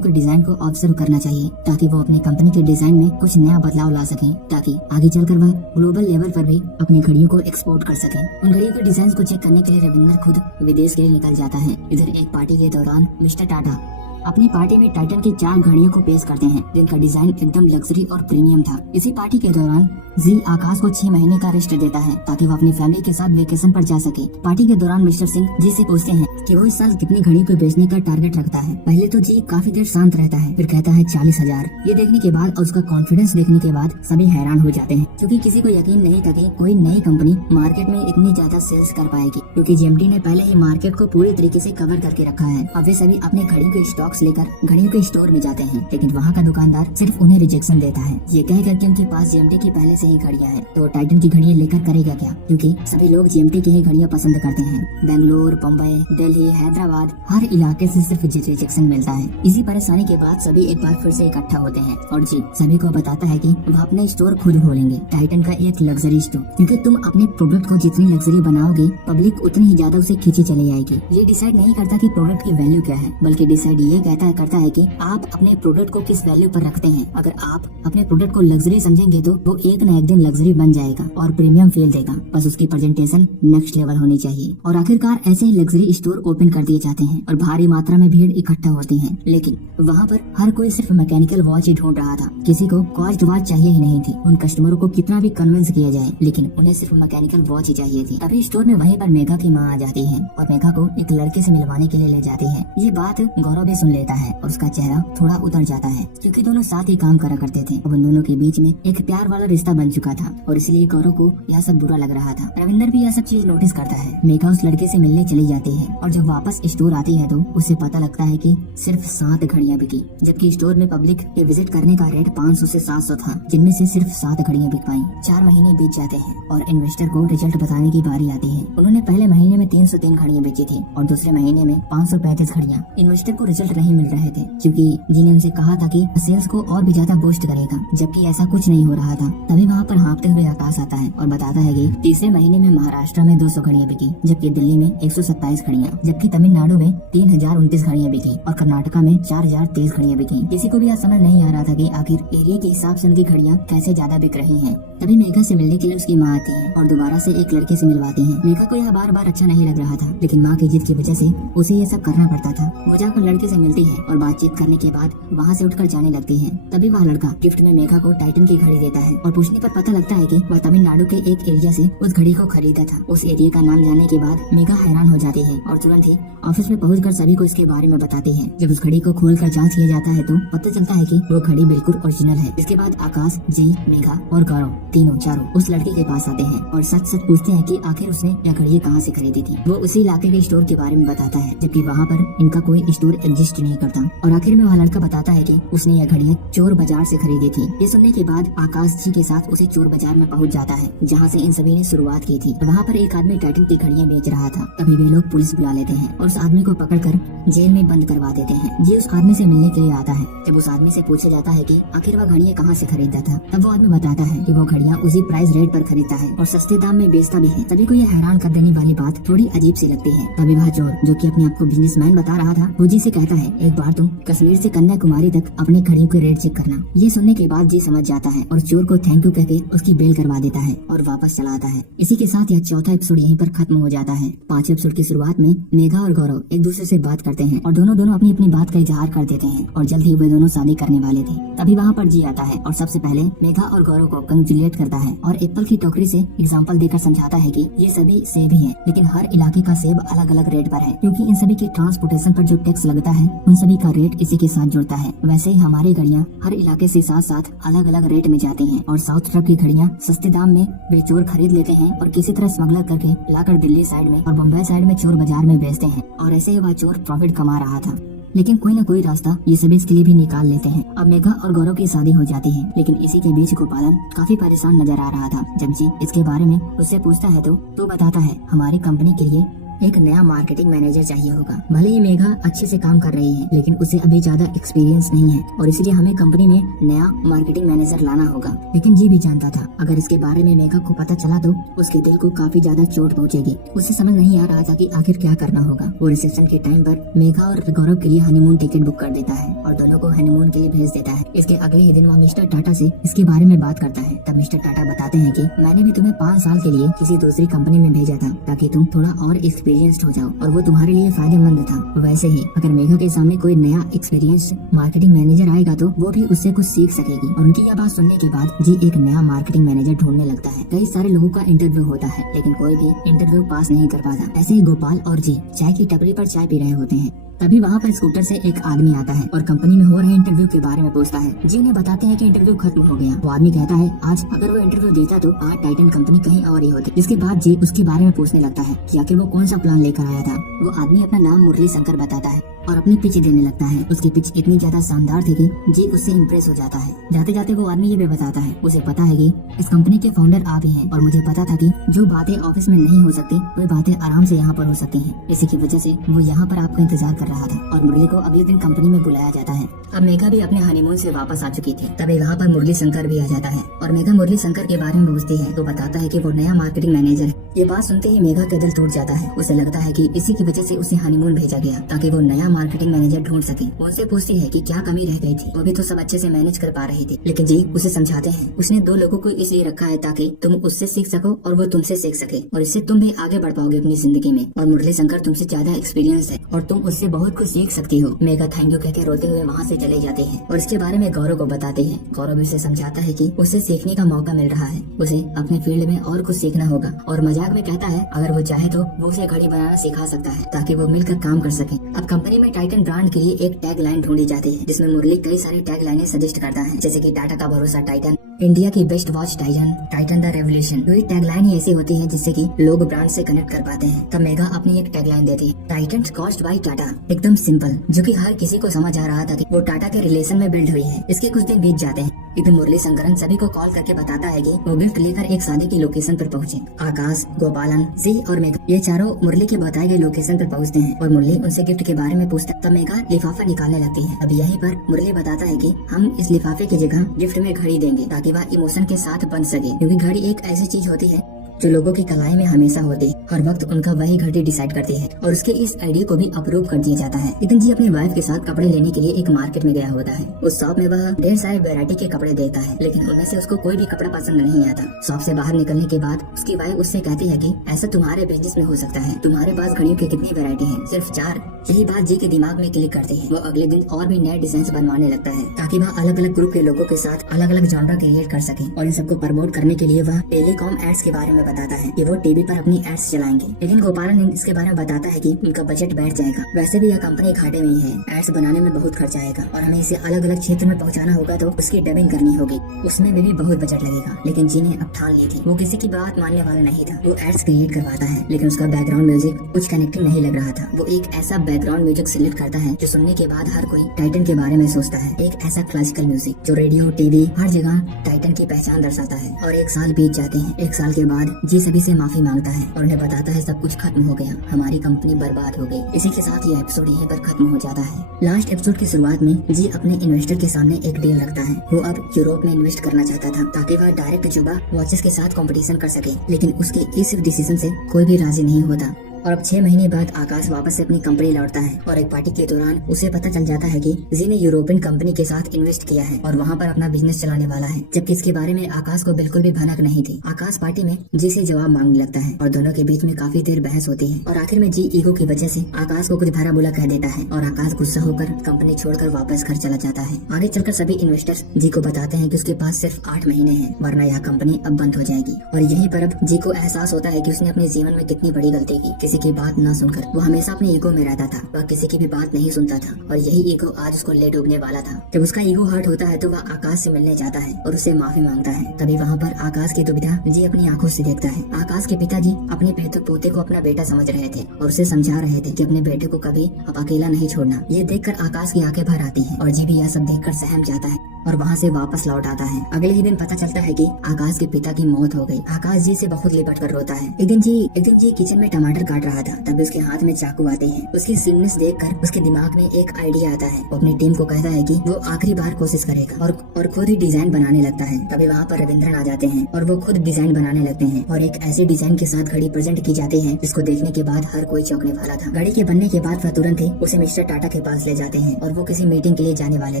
के डिजाइन को ऑब्जर्व करना चाहिए ताकि वो अपनी कंपनी के डिजाइन में कुछ नया बदलाव ला सके, ताकि आगे चलकर वह ग्लोबल लेवल पर भी अपनी घड़ियों को एक्सपोर्ट कर सके। उन घड़ियों के डिजाइन को चेक करने के लिए रविंद्र खुद विदेश के लिए निकल जाता है। इधर एक पार्टी के दौरान मिस्टर टाटा अपनी पार्टी में टाइटन की 4 घड़ियों को पेश करते हैं जिनका डिजाइन एकदम लग्जरी और प्रीमियम था। इसी पार्टी के दौरान जी आकाश को 6 महीने का रेस्ट देता है ताकि वो अपनी फैमिली के साथ वेकेशन पर जा सके। पार्टी के दौरान मिस्टर सिंह जी से पूछते हैं कि वो इस साल कितनी घड़ियों को बेचने का टारगेट रखता है। पहले तो जी काफी देर शांत रहता है, फिर कहता है 40,000। ये देखने के बाद और उसका कॉन्फिडेंस देखने के बाद सभी हैरान हो जाते हैं क्योंकि किसी को यकीन नहीं था कि कोई नई कंपनी मार्केट में इतनी ज्यादा सेल्स कर पाएगी, क्योंकि जेएमटी ने पहले ही मार्केट को पूरी तरीके से कवर करके रखा है। अब वे सभी अपने घड़ियों के स्टॉक्स लेकर घड़ियों के स्टोर में जाते हैं, लेकिन वहाँ का दुकानदार सिर्फ उन्हें रिजेक्शन देता है, ये कह करके उनके पास जेएमटी की पहले से ही घड़ियां हैं। तो टाइटन की घड़ियां लेकर करेगा क्या, क्योंकि सभी लोग जेएमटी की ही घड़ियां पसंद करते हैं। बेंगलोर, बम्बई, दिल्ली, हैदराबाद, हर इलाके से सिर्फ रिजेक्शन मिलता है। इसी परेशानी के बाद सभी एक बार फिर से इकट्ठा होते हैं और जी सभी को बताता है कि वह अपने स्टोर खुद खोलेंगे, टाइटन का एक लग्जरी स्टोर, क्योंकि तुम अपने प्रोडक्ट को जितनी लग्जरी बनाओगे पब्लिक उतनी ही ज्यादा उसे खींची चली जाएगी। ये डिसाइड नहीं करता कि प्रोडक्ट की वैल्यू क्या है, बल्कि डिसाइड ये करता है कि आप अपने प्रोडक्ट को किस वैल्यू पर रखते हैं। अगर आप अपने प्रोडक्ट को लग्जरी समझेंगे तो वो एक न एक दिन लग्जरी बन जाएगा और प्रीमियम फील देगा। बस उसकी प्रेजेंटेशन नेक्स्ट लेवल होनी चाहिए। और आखिरकार ऐसे ही लग्जरी स्टोर ओपन कर दिए जाते हैं और भारी मात्रा में भीड़ इकट्ठा होती है। लेकिन वहाँ पर हर कोई सिर्फ मैकेनिकल वॉच ही ढूंढ रहा था, किसी को कॉस्ट वॉच चाहिए ही नहीं थी। उन कस्टमरों को कितना भी कन्विंस किया जाए, लेकिन उन्हें सिर्फ मैकेनिकल वॉच ही चाहिए थी। तभी स्टोर में वहीं पर मेघा की माँ आ जाती है और मेघा को एक लड़के से मिलवाने के लिए ले जाती है। ये बात गौरव भी सुन लेता है और उसका चेहरा थोड़ा उतर जाता है, क्योंकि दोनों साथ ही काम करा करते थे। अब उन दोनों के बीच में एक प्यार वाला रिश्ता बन चुका था और इसलिए गौरव को यह सब बुरा लग रहा था। रविंदर भी यह सब चीज नोटिस करता है। मेघा उस लड़के से मिलने चली जाती है और जब वापस स्टोर आती है तो उसे पता लगता है कि सिर्फ 7 घड़ियां बिकी, जबकि स्टोर में पब्लिक के विजिट करने का रेट 500 से 700 था, जिनमें से सिर्फ 7 घड़ियां बिक पाई। 4 महीने बीत जाते हैं और इन्वेस्टर को रिजल्ट बताने की बारी आती है। उन्होंने पहले महीने में 303 घड़ियां बेची थी और दूसरे महीने में 535 घड़ियां। इन्वेस्टर को रिजल्ट नहीं मिल रहे थे क्योंकि जिन्हें उनसे कहा था कि सेल्स को और भी ज्यादा बूस्ट करेगा, जबकि ऐसा कुछ नहीं हो रहा था। तभी वहाँ पर हाँफते हुए आकाश आता है और बताता है कि तीसरे महीने में महाराष्ट्र में 200 घड़ियां बिकी, जबकि दिल्ली में 127 घड़ियां, जबकि तमिलनाडु में 3029 घड़ियां बिकी और कर्नाटका में 4023 घड़ियां बिकी। किसी को भी यह समझ नहीं आ रहा था कि आखिर एरिया के हिसाब से उनकी घड़ियां कैसे ज्यादा बिक रही हैं। तभी मेघा से मिलने के लिए उसकी माँ आती है और दोबारा से एक लड़के से मिलवाती है। मेघा को यह बार बार अच्छा नहीं लग रहा था, लेकिन माँ की जिद की वजह से उसे ये सब करना पड़ता था। वो जाकर लड़के से मिलती है और बातचीत करने के बाद वहाँ से उठकर जाने लगती है। तभी वह लड़का गिफ्ट में मेघा को टाइटन की घड़ी देता है और पूछने पर पता लगता है कि वह तमिलनाडु के एक एरिया से उस घड़ी को खरीदा था। उस एरिया का नाम जानने के बाद मेघा हैरान हो जाती है और तुरंत ही ऑफिस में पहुंचकर सभी को इसके बारे में बताती है। जब उस घड़ी को खोलकर जांच किया जाता है तो पता चलता है कि वो घड़ी बिल्कुल ओरिजिनल है। इसके बाद आकाश, जी, मेघा और गौरव चारों उस लड़के के पास आते हैं और सच पूछते हैं कि आखिर उसने यह घड़ी कहाँ से खरीदी थी। वो उसी इलाके के स्टोर के बारे में बताता है, जबकि वहाँ पर इनका कोई स्टोर एग्जिस्ट नहीं करता। और आखिर में वह लड़का बताता है कि उसने यह घड़ियां चोर बाजार से खरीदी थी। ये सुनने के बाद आकाश जी के साथ उसे चोर बाजार में पहुंच जाता है, जहाँ से इन सभी ने शुरुआत की थी। वहाँ पर एक आदमी टाइटन की घड़ियां बेच रहा था। तभी वे लोग पुलिस बुला लेते हैं और उस आदमी को पकड़कर जेल में बंद करवा देते हैं। ये उस आदमी से मिलने के लिए आता है। जब उस आदमी से पूछा जाता है कि आखिर वह घड़ियां कहाँ से खरीदता था, तब वो आदमी बताता है कि वो घड़ियां उसी प्राइस रेट पर खरीदता है और सस्ते दाम में बेचता भी है। सभी को यह हैरान कर देने वाली बात थोड़ी अजीब सी लगती है। तभी वह चोर, जो कि अपने आप को बिजनेसमैन बता रहा था, वो जी से कहता है, एक बार तुम कश्मीर से कन्याकुमारी तक अपने घड़ियों के रेट चेक करना। ये सुनने के बाद जी समझ जाता है और चोर को थैंक यू कहकर उसकी बेल करवा देता है और वापस चला आता है। इसी के साथ यह चौथा एपिसोड यहीं पर खत्म हो जाता है। 5वें एपिसोड की शुरुआत में मेघा और गौरव एक दूसरे से बात करते हैं और दोनों अपनी अपनी बात का इजहार कर देते हैं और जल्द ही वे दोनों शादी करने वाले थे। तभी वहाँ पर जी आता है और सबसे पहले मेघा और गौरव को कंग्रेचुलेट रिएक्ट करता है और एप्पल की टोकरी से एग्जांपल देकर समझाता है कि ये सभी सेब ही है, लेकिन हर इलाके का सेब अलग अलग रेट पर है, क्योंकि इन सभी के ट्रांसपोर्टेशन पर जो टैक्स लगता है उन सभी का रेट इसी के साथ जुड़ता है। वैसे ही हमारी घड़ियाँ हर इलाके से साथ साथ अलग अलग रेट में जाती हैं और साउथ तरफ की घड़ियाँ सस्ते दाम में बेचोर खरीद लेते हैं और किसी तरह स्मगलर करके लाकर दिल्ली साइड में और बम्बई साइड में चोर बाजार में बेचते हैं और ऐसे ही वह चोर प्रॉफिट कमा रहा था। लेकिन कोई न कोई रास्ता ये सभी इसके लिए भी निकाल लेते हैं। अब मेघा और गौरव की शादी हो जाती है, लेकिन इसी के बीच गोपालन काफी परेशान नजर आ रहा था। जब जी इसके बारे में उससे पूछता है तो बताता है हमारी कंपनी के लिए एक नया मार्केटिंग मैनेजर चाहिए होगा। भले ही मेघा अच्छे से काम कर रही है, लेकिन उसे अभी ज्यादा एक्सपीरियंस नहीं है और इसलिए हमें कंपनी में नया मार्केटिंग मैनेजर लाना होगा। लेकिन जी भी जानता था अगर इसके बारे में मेघा को पता चला तो उसके दिल को काफी ज्यादा चोट पहुंचेगी। उसे समझ नहीं आ रहा था कि आखिर क्या करना होगा। वो रिसेप्शन के टाइम पर मेघा और गौरव के लिए हनीमून टिकट बुक कर देता है और दोनों को हनीमून के लिए भेज देता है। इसके अगले ही दिन वह मिस्टर टाटा से इसके बारे में बात करता है। तब मिस्टर टाटा बताते हैं कि मैंने भी तुम्हें 5 साल के लिए किसी दूसरी कंपनी में भेजा था ताकि तुम थोड़ा और एक्सपीरियंस्ड हो जाओ और वो तुम्हारे लिए फायदेमंद था। वैसे ही अगर मेघा के सामने कोई नया एक्सपीरियंस मार्केटिंग मैनेजर आएगा तो वो भी उससे कुछ सीख सकेगी। और उनकी यह बात सुनने के बाद जी एक नया मार्केटिंग मैनेजर ढूंढने लगता है। कई सारे लोगों का इंटरव्यू होता है, लेकिन कोई भी इंटरव्यू पास नहीं कर पाता। ऐसे ही गोपाल और जी चाय की टपरी पर चाय पी रहे होते हैं। तभी वहाँ पर स्कूटर से एक आदमी आता है और कंपनी में हो रहे इंटरव्यू के बारे में पूछता है। जी उन्हें बताते हैं कि इंटरव्यू खत्म हो गया। वो आदमी कहता है आज अगर वो इंटरव्यू देता तो आज टाइटन कंपनी कहीं और ही होती। जिसके बाद जी उसके बारे में पूछने लगता है कि आखिर वो कौन सा प्लान लेकर आया था। वो आदमी अपना नाम मुरली शंकर बताता है और अपनी पिच देने लगता है। उसकी पिच इतनी ज्यादा शानदार थी कि जी उससे इम्प्रेस हो जाता है। जाते जाते वो आदमी ये भी बताता है उसे पता है कि इस कंपनी के फाउंडर आप ही हैं और मुझे पता था कि जो बातें ऑफिस में नहीं हो सकती वो बातें आराम से यहाँ पर हो सकती हैं। इसी की वजह से वो यहाँ पर आपका इंतजार कर रहा था और मुरली को अगले दिन कंपनी में बुलाया जाता है। अब मेघा भी अपने हनीमून से वापस आ चुकी थी। तभी वहाँ पर मुरली शंकर भी आ जाता है और मेघा मुरली शंकर के बारे में पूछती है तो बताता है कि वो नया मार्केटिंग मैनेजर है। ये बात सुनते ही मेघा का दिल टूट जाता है। उसे लगता है कि इसी की वजह से उसे हनीमून भेजा गया ताकि वो नया मार्केटिंग मैनेजर ढूंढ सके। वो उनसे पूछती है कि क्या कमी रह गई थी। वो भी तो सब अच्छे से मैनेज कर पा रही थी। लेकिन जी उसे समझाते हैं उसने 2 लोगों को इसलिए रखा है ताकि तुम उससे सीख सको और वो तुमसे सीख सके और इससे तुम भी आगे बढ़ पाओगे अपनी जिंदगी में। और मुरली शंकर तुमसे ज्यादा एक्सपीरियंस है और तुम उससे बहुत कुछ सीख सकती हो। मेघा थैंक यू कहकर रोते हुए वहाँ से चले जाते हैं और इसके बारे में गौरव को बताते हैं। गौरव उसे समझाता है कि उसे सीखने का मौका मिल रहा है, उसे अपने फील्ड में और कुछ सीखना होगा और मजाक में कहता है अगर वो चाहे तो वो उसे घड़ी बनाना सिखा सकता है ताकि वो मिलकर काम कर सके। अब कंपनी में टाइटन ब्रांड के लिए एक टैग लाइन ढूंढी जाती है जिसमें मुरली कई सारी टैग लाइनें सजेस्ट करता है, जैसे कि टाटा का भरोसा टाइटन, इंडिया की best watch Titan, Titan the revolution. तो ये टैगलाइन ही ऐसी होती है जिससे कि लोग ब्रांड से कनेक्ट कर पाते हैं। तब मेघा अपनी एक टैगलाइन देती है टाइटन कॉस्ट बाय टाटा, एकदम सिंपल, जो कि हर किसी को समझ आ रहा था कि वो टाटा के रिलेशन में बिल्ड हुई है। इसके कुछ दिन बीत जाते हैं। एकदम मुरली शंकरन सभी को कॉल करके बताता है कि वो गिफ्ट लेकर एक शादी की लोकेशन पर पहुंचे। आकाश, गोपालन, जी और मेघा ये चारों मुरली के बताए गए लोकेशन पर पहुंचते हैं और मुरली उनसे गिफ्ट के बारे में पूछता है। तब मेघा लिफाफा निकालने लगती है। अब यहीं पर मुरली बताता है कि हम इस लिफाफे की जगह गिफ्ट में घड़ी देंगे ताकि वह इमोशन के साथ बन सके, क्योंकि घड़ी एक ऐसी चीज होती है जो लोगों की कलाई में हमेशा होती है। हर वक्त उनका वही घड़ी डिसाइड करती है और उसके इस आइडिया को भी अप्रूव कर दिया जाता है। नितिन जी अपनी वाइफ के साथ कपड़े लेने के लिए एक मार्केट में गया होता है। उस शॉप में वह ढेर सारे वैरायटी के कपड़े देखता है, लेकिन उनमें से उसको कोई भी कपड़ा पसंद नहीं आता। शॉप से बाहर निकलने के बाद उसकी वाइफ उससे कहती है कि ऐसा तुम्हारे बिजनेस में हो सकता है, तुम्हारे पास घड़ियों की कितनी वैरायटी है, सिर्फ 4। यही बात जी के दिमाग में क्लिक करती है। वो अगले दिन और भी नए डिजाइन बनवाने लगता है ताकि वह अलग अलग ग्रुप के लोगों के साथ अलग अलग जॉनरा क्रिएट कर सके। और इन सबको प्रमोट करने के लिए वह टेलीकॉम एड्स के बारे में बताता है कि वो टीवी पर अपनी एड्स चलाएंगे। लेकिन गोपालन इसके बारे में बताता है कि उनका बजट बैठ जाएगा। वैसे भी यह कंपनी घाटे में ही है, एड्स बनाने में बहुत खर्चा आएगा और हमें इसे अलग अलग क्षेत्र में पहुंचाना होगा तो उसकी डबिंग करनी होगी, उसमें भी बहुत बजट लगेगा। लेकिन जी ने अब ठान ली थी, वो किसी की बात मानने वाला नहीं था। वो एड्स क्रिएट करवाता है, लेकिन उसका बैकग्राउंड म्यूजिक कुछ कनेक्टिंग नहीं लग रहा था। वो एक ऐसा बैकग्राउंड म्यूजिक सिलेक्ट करता है जो सुनने के बाद हर कोई टाइटन के बारे में सोचता है। एक ऐसा क्लासिकल म्यूजिक जो रेडियो, टीवी, हर जगह टाइटन की पहचान दर्शाता है। और 1 साल बीत जाते हैं। 1 साल के बाद जी सभी से माफी मांगता है और उन्हें बताता है सब कुछ खत्म हो गया, हमारी कंपनी बर्बाद हो गई। इसी के साथ ये एपिसोड यहीं पर खत्म हो जाता है। लास्ट एपिसोड की शुरुआत में जी अपने इन्वेस्टर के सामने एक डील रखता है। वो अब यूरोप में इन्वेस्ट करना चाहता था ताकि वह डायरेक्ट जुबा वॉचेस के साथ कंपटीशन कर सके, लेकिन उसके इस डिसीजन से कोई भी राजी नहीं होता। और अब 6 महीने बाद आकाश वापस से अपनी कंपनी लौटता है और एक पार्टी के दौरान उसे पता चल जाता है कि जी ने यूरोपियन कंपनी के साथ इन्वेस्ट किया है और वहाँ पर अपना बिजनेस चलाने वाला है, जबकि इसके बारे में आकाश को बिल्कुल भी भनक नहीं थी। आकाश पार्टी में जी से जवाब मांगने लगता है और दोनों के बीच में काफी देर बहस होती है और आखिर में जी ईगो की वजह से आकाश को कुछ भरा बुला कह देता है और आकाश गुस्सा होकर कंपनी छोड़कर वापस घर चला जाता है। आगे चलकर सभी इन्वेस्टर्स जी को बताते हैं कि उसके पास सिर्फ 8 महीने हैं, वरना यह कंपनी अब बंद हो जाएगी। और यहीं पर अब जी को एहसास होता है कि उसने अपने जीवन में कितनी बड़ी गलती की। किसी की बात न सुनकर वो हमेशा अपने ईगो में रहता था, वह किसी की भी बात नहीं सुनता था और यही ईगो आज उसको ले डूबने वाला था। जब उसका ईगो हर्ट होता है तो वह आकाश से मिलने जाता है और उससे माफी मांगता है। तभी वहाँ पर आकाश की दुविधा जी अपनी आंखों से देखता है। आकाश के पिताजी अपने पोते को अपना बेटा समझ रहे थे और उसे समझा रहे थे कि अपने बेटे को कभी अब अकेला नहीं छोड़ना। ये देखकर आकाश की आंखें भर आती हैं और जी भी यह सब देखकर सहम जाता है और वहाँ से वापस लौट आता है। अगले ही दिन पता चलता है कि आकाश के पिता की मौत हो गई। आकाश जी से बहुत लिपट कर रोता है। एक दिन जी किचन में टमाटर काट रहा था, तभी उसके हाथ में चाकू आते हैं। उसकी स्लिमनेस देखकर उसके दिमाग में एक आइडिया आता है। वो अपनी टीम को कहता है कि वो आखिरी बार कोशिश करेगा और खुद ही डिजाइन बनाने लगता है। तभी वहाँ पर रविंद्रन आ जाते हैं और वो खुद डिजाइन बनाने लगते हैं और एक ऐसे डिजाइन के साथ घड़ी प्रेजेंट की जाती है जिसको देखने के बाद हर कोई चौंकने वाला था। घड़ी के बनने के बाद वह तुरंत ही उसे मिस्टर टाटा के पास ले जाते हैं और वो किसी मीटिंग के लिए जाने वाले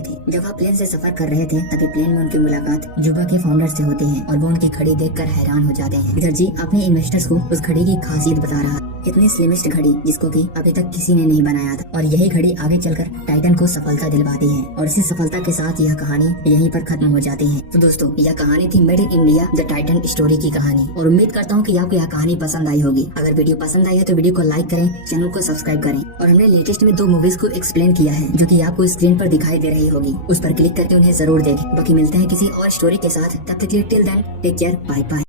थे। जब वह प्लेन से सफर कर रहे थे तभी प्लेन में उनकी मुलाकात जुबा के फाउंडर से होती है और वो उनकी घड़ी देखकर हैरान हो जाते हैं। इधर जी अपने इन्वेस्टर्स को उस घड़ी की खासियत बता रहा, इतनी स्लिमेस्ट घड़ी जिसको कि अभी तक किसी ने नहीं बनाया था और यही घड़ी आगे चलकर टाइटन को सफलता दिलवाती है और इसी सफलता के साथ यह कहानी यहीं पर खत्म हो जाती है। तो दोस्तों, यह कहानी थी made in India the Titan story की कहानी और उम्मीद करता हूँ कि आपको यह कहानी पसंद आई होगी। अगर वीडियो पसंद आई है तो वीडियो को लाइक करें, चैनल को सब्सक्राइब करें और हमने लेटेस्ट में 2 मूवीज को एक्सप्लेन किया है जो कि आपको स्क्रीन पर दिखाई दे रही होगी, उस पर क्लिक करके उन्हें जरूर देखें। बाकी मिलते हैं किसी और स्टोरी के साथ, तब तक के लिए till then take care, bye bye.